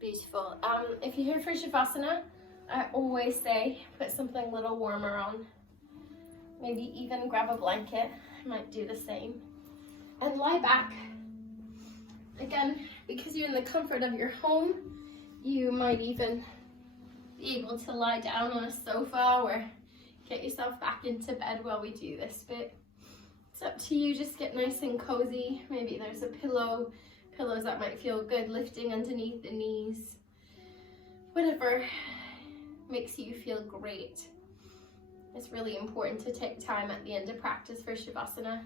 Beautiful. If you're here for Savasana, I always say put something a little warmer on. Maybe even grab a blanket. I might do the same. And lie back. Again, because you're in the comfort of your home, you might even be able to lie down on a sofa or get yourself back into bed while we do this bit. It's up to you, just get nice and cozy. Maybe there's a pillows that might feel good lifting underneath the knees. Whatever makes you feel great. It's really important to take time at the end of practice for Savasana.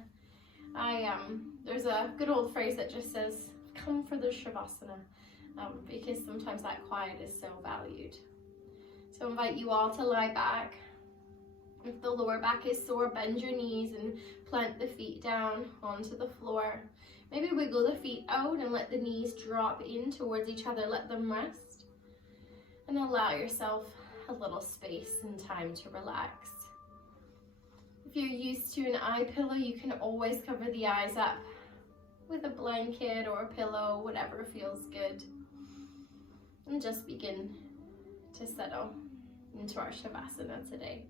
There's a good old phrase that just says, come for the Savasana, because sometimes that quiet is so valued. So I invite you all to lie back. If the lower back is sore, bend your knees and plant the feet down onto the floor. Maybe wiggle the feet out and let the knees drop in towards each other. Let them rest. And allow yourself a little space and time to relax. If you're used to an eye pillow, you can always cover the eyes up with a blanket or a pillow, whatever feels good. And just begin to settle into our Savasana today.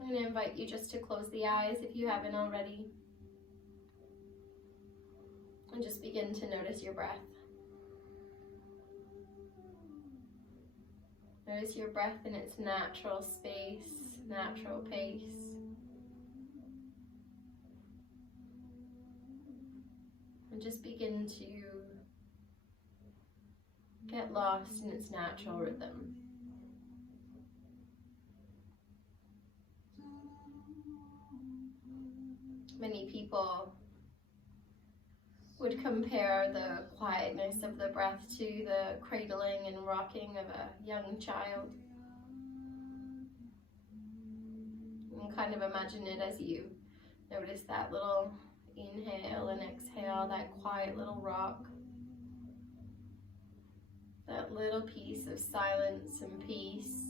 I'm going to invite you just to close the eyes if you haven't already. And just begin to notice your breath. Notice your breath in its natural space, natural pace. And just begin to get lost in its natural rhythm. Many people would compare the quietness of the breath to the cradling and rocking of a young child. And kind of imagine it as you notice that little inhale and exhale, that quiet little rock, that little piece of silence and peace.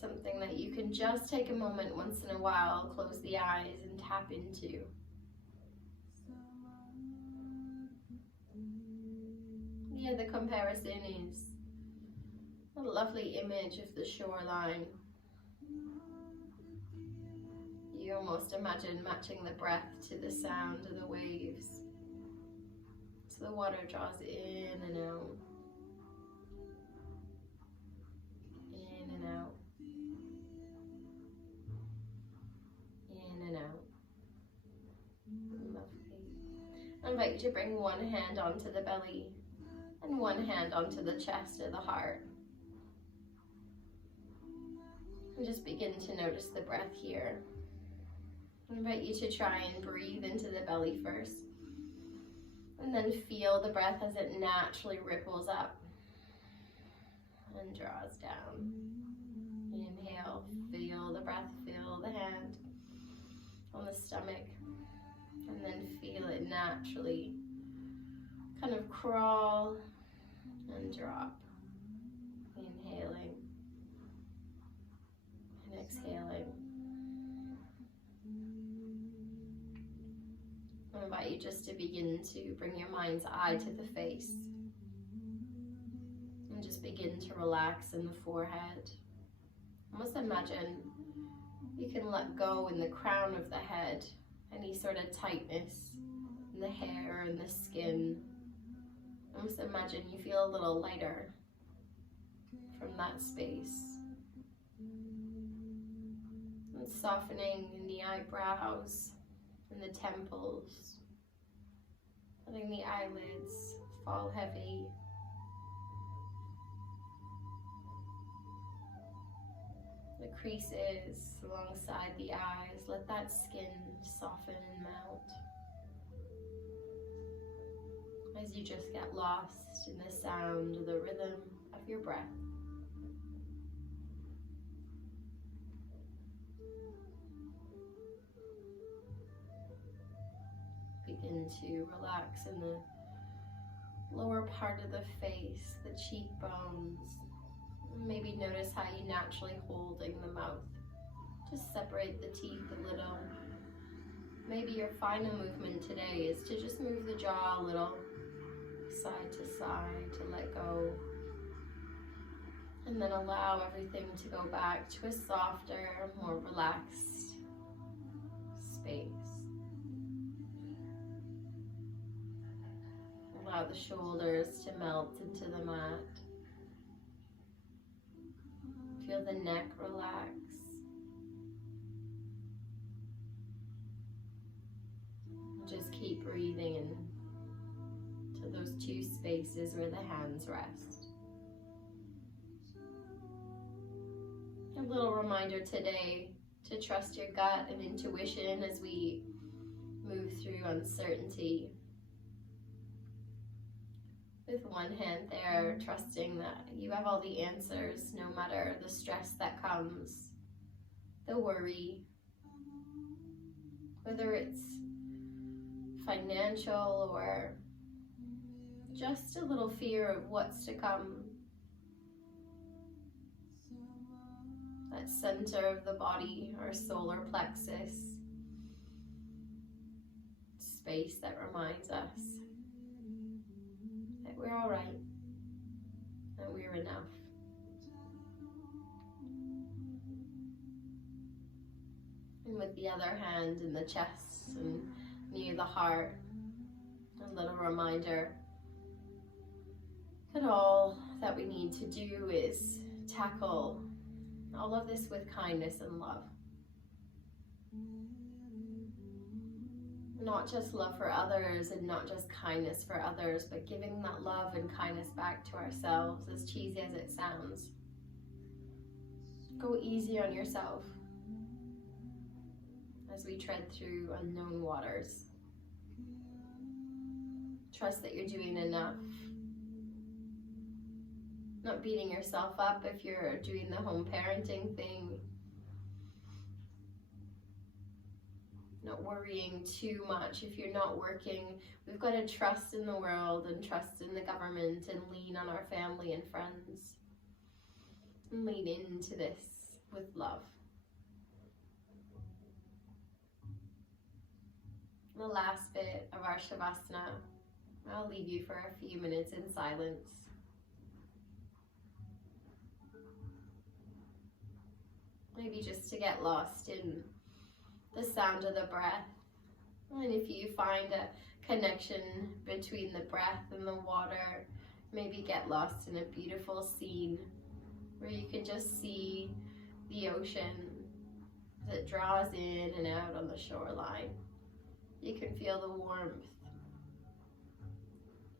Something that you can just take a moment once in a while, close the eyes and tap into. Yeah, the comparison is a lovely image of the shoreline. You almost imagine matching the breath to the sound of the waves. So the water draws in and out. In and out. In and out. Lovely. I invite you to bring one hand onto the belly and one hand onto the chest or the heart. And just begin to notice the breath here. I invite you to try and breathe into the belly first. And then feel the breath as it naturally ripples up and draws down. Inhale, feel the breath, feel the hand on the stomach. And then feel it naturally kind of crawl and drop. Inhaling and exhaling. I invite you just to begin to bring your mind's eye to the face. And just begin to relax in the forehead. Almost imagine you can let go in the crown of the head, any sort of tightness in the hair and the skin. Almost imagine you feel a little lighter from that space. And softening in the eyebrows and the temples, letting the eyelids fall heavy. The creases alongside the eyes, let that skin soften and melt. As you just get lost in the sound, the rhythm of your breath. Begin to relax in the lower part of the face, the cheekbones. Maybe notice how you naturally holding the mouth. Just separate the teeth a little. Maybe your final movement today is to just move the jaw a little side to side to let go. And then allow everything to go back to a softer, more relaxed space. Allow the shoulders to melt into the mat. Feel the neck relax. Just keep breathing into those two spaces where the hands rest. A little reminder today to trust your gut and intuition as we move through uncertainty. With one hand there, trusting that you have all the answers, no matter the stress that comes, the worry, whether it's financial or just a little fear of what's to come. That center of the body, our solar plexus, space that reminds us that we're all right, that we're enough. And with the other hand in the chest and near the heart, a little reminder that all that we need to do is tackle all of this with kindness and love. Not just love for others and not just kindness for others, but giving that love and kindness back to ourselves, as cheesy as it sounds. Go easy on yourself as we tread through unknown waters. Trust that you're doing enough. Not beating yourself up if you're doing the home parenting thing. Not worrying too much if you're not working. We've got to trust in the world and trust in the government and lean on our family and friends. And lean into this with love. The last bit of our Savasana, I'll leave you for a few minutes in silence. Maybe just to get lost in the sound of the breath. And if you find a connection between the breath and the water, maybe get lost in a beautiful scene where you can just see the ocean as it draws in and out on the shoreline. You can feel the warmth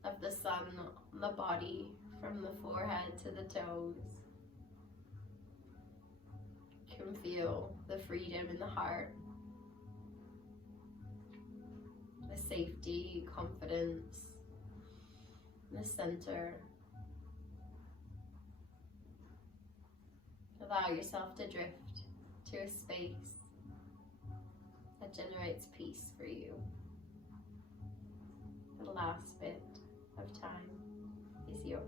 of the sun on the body from the forehead to the toes. You can feel the freedom in the heart, the safety, confidence, the center. Allow yourself to drift to a space that generates peace for you. The last bit of time is yours.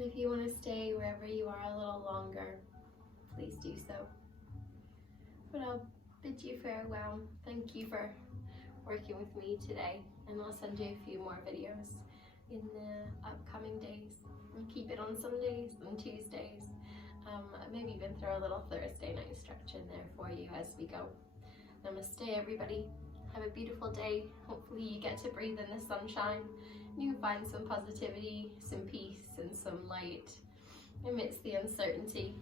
And if you want to stay wherever you are a little longer, please do so. But I'll bid you farewell. Thank you for working with me today, and I'll send you a few more videos in the upcoming days. I'll keep it on Sundays and Tuesdays. Maybe even throw a little Thursday night stretch in there for you as we go. Namaste, everybody. Have a beautiful day. Hopefully you get to breathe in the sunshine. You find some positivity, some peace, and some light amidst the uncertainty.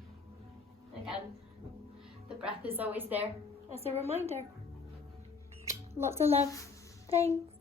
Again, the breath is always there as a reminder. Lots of love. Thanks.